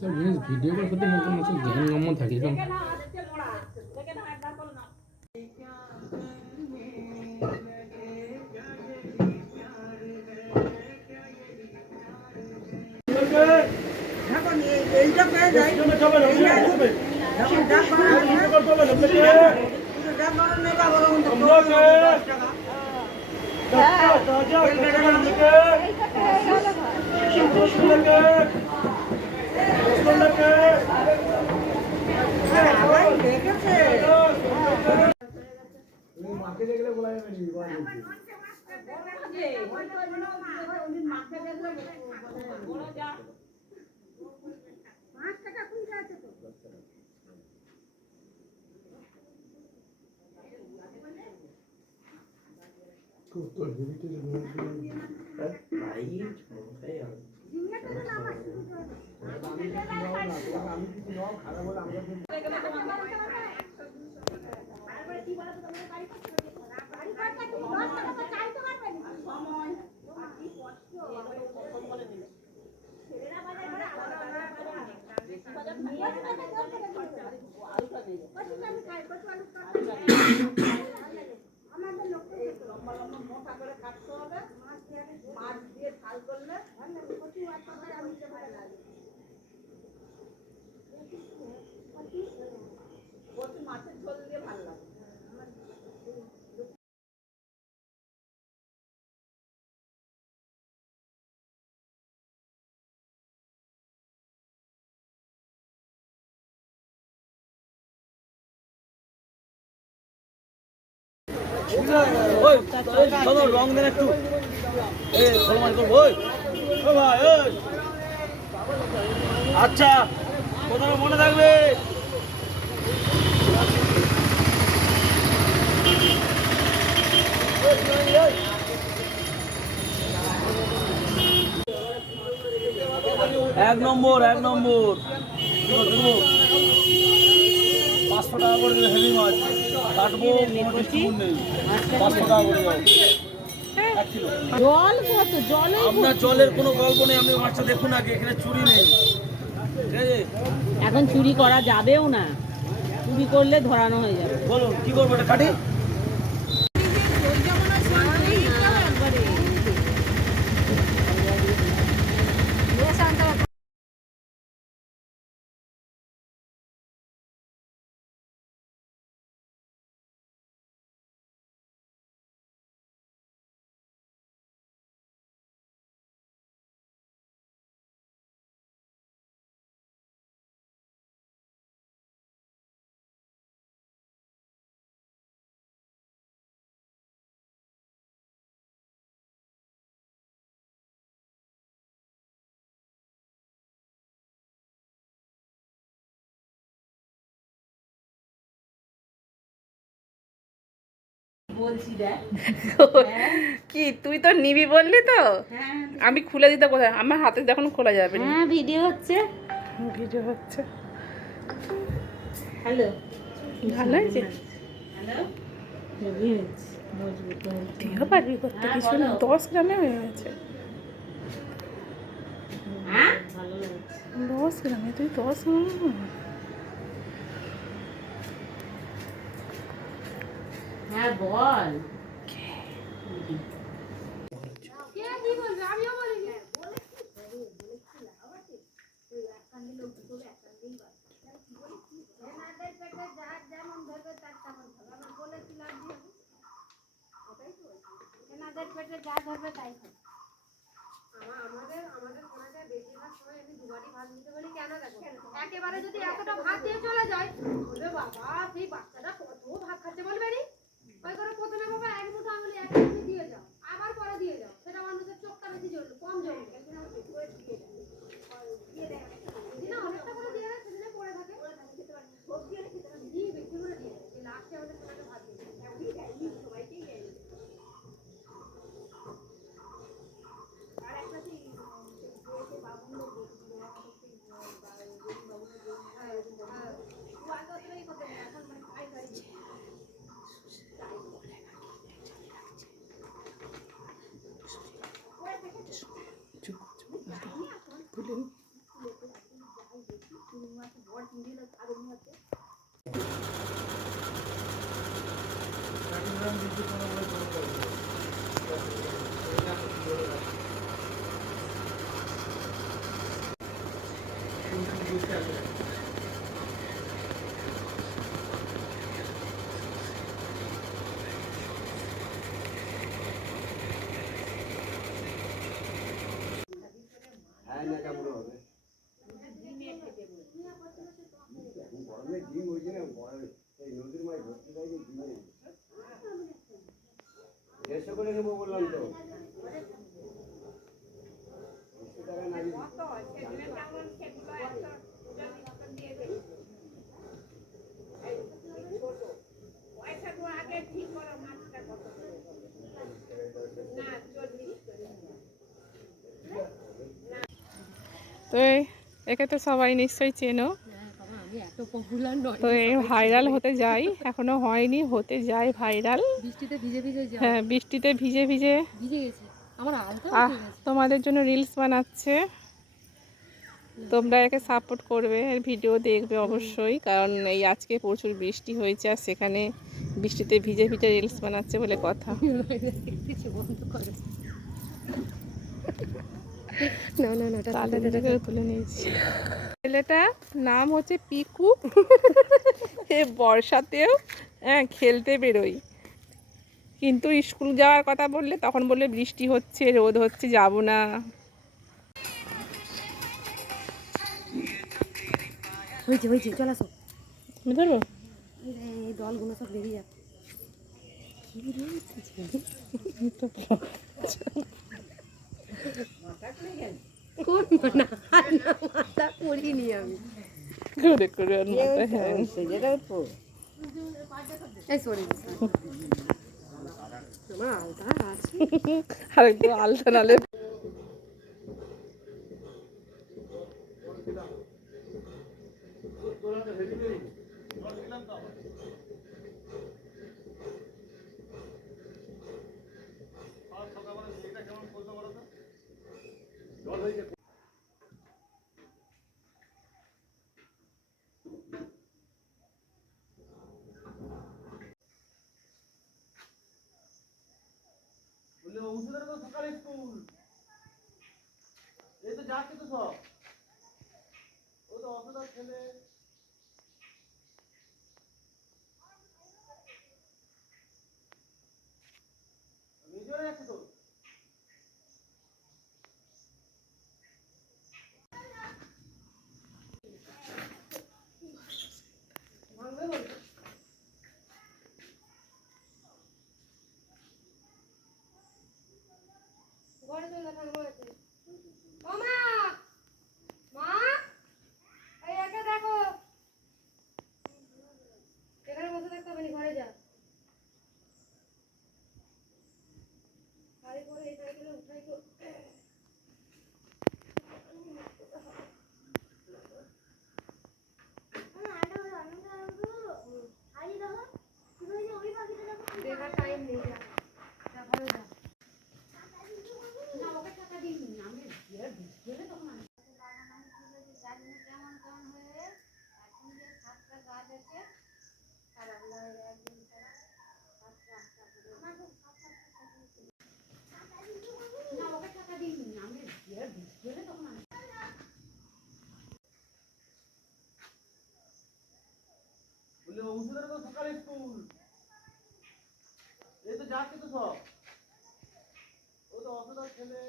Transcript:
সব জিনিস ভিডিও করে করতে মতো মতো জ্ঞান গম্য থাকে এরকম। রং দেন একটু আচ্ছা কোথাও মনে থাকবে। এক নম্বর 500 টাকা করে দিলে হেভি মাছ কাটবো, নেই 500 টাকা করে দাও। জল কত জল? আপনার জলের কোনো গল্প নেই, আপনি মাছটা দেখুন আগে, এখানে চুরি নেই। এখন চুরি করা যাবেও না, চুরি করলে ধরানো হয়ে যাবে। বলুন কি করবো, এটা কাটি। কি তুই তো নিবি বললি তো? আমি খুলে দিতে কোথায়, আমার হাতে যখন খোলা যাবে না। হ্যাঁ ভিডিও হচ্ছে, ভিডিও হচ্ছে। হ্যালো ভালো হয়েছে, হ্যালো হেভি হচ্ছে, মজবুত ঠিক পারবি করতে, কিছু না, 10 গ্রামে হয়ে গেছে। হ্যাঁ ভালো লাগছে। 10 গ্রামে, তুই 10 গ্রাম। হ্যাঁ বল। একেবারে যদি এতটা ভাত দিয়ে চলে যায়, বলবে বাবা সেই বাচ্চাটা কত ভাত খাচ্ছে, বলবে নি? ওই করে প্রথমে বাবা এক মুঠো আঙুলি এক মুঠি দিয়ে যাও, আবার পরে দিয়ে যাও, সেটা মানুষের চোখটা বেশি জ্বলবে, কম জ্বলবে। দিনা অনেকটা করে দিয়ে দেয়, সেদিনে পড়ে থাকে, সবজি এনে খেতে পারে, দিয়ে বেশি করে দিয়ে দেয়, লাস্টে আমাদের সবাইকে ভাত দিয়ে দেয়, এমনই দেয়নি, সবাইকেই দেয়। আর একটা সেই বাবুগুলো তো একে তো সবাই নিশ্চয়ই চেনো। তো এই ভাইরাল হতে যাই, এখনো হয়নি, হতে যাই ভাইরাল। বৃষ্টিতে ভিজে ভিজে যায়। হ্যাঁ, বৃষ্টিতে ভিজে ভিজে ভিজে গেছে আমার আলতা তোমাদের জন্য রিলস বানাচ্ছে। তোমরা একে সাপোর্ট করবে, এর ভিডিও দেখবে অবশ্যই, কারণ এই আজকে প্রচুর বৃষ্টি হয়েছে আর সেখানে বৃষ্টিতে ভিজে ভিজে রিলস বানাচ্ছে বলে কথা। তালের দিকে তুলে নিয়েছি। ছেলেটার নাম হচ্ছে পিকু। এ বর্ষাতেও খেলতে বেরোই, কিন্তু স্কুল যাওয়ার কথা বললে তখন বললে বৃষ্টি হচ্ছে, রোদ হচ্ছে, যাব না। হয়েছে হয়েছে চল আসো। আমি ধরবো? এই দলগুলো সব বেরিয়ে যাচ্ছে। মাথা করিনি আমি করে করে আর মাথা হ্যাঁ এই সরি তোমার আলতা আছে আর একটু আলতা নালে সকালে স্কুল এই তো যাচ্ছে তো সব, ও তো অতটা ছেলে। নিজেও যাচ্ছে তো। ঘরে চলে ঠাকুমা আছে ও মা মা এই একে দেখো এখানে বসে থাকতে হবে না ঘরে যা বাড়ি করে এই সাইকেলে উঠাই তো দেখার টাইম নেই যা যা ঘরে যা না ওকে টাকা দিইনি আমি বিয়ের বৃষ্টি হলে তখন আমি কেমন কেমন হয়ে এখন যে 7টা গাছ আছে তারাগুলো একদিন ছাড়া 7টা 8টা করে না ওকে টাকা দিইনি আমি বিয়ের বৃষ্টি হলে তখন আমি বললে ওষুধের তো সকালে স্কুল এই তো যাচ্ছে তো সব, ও তো অতটা ছেলে।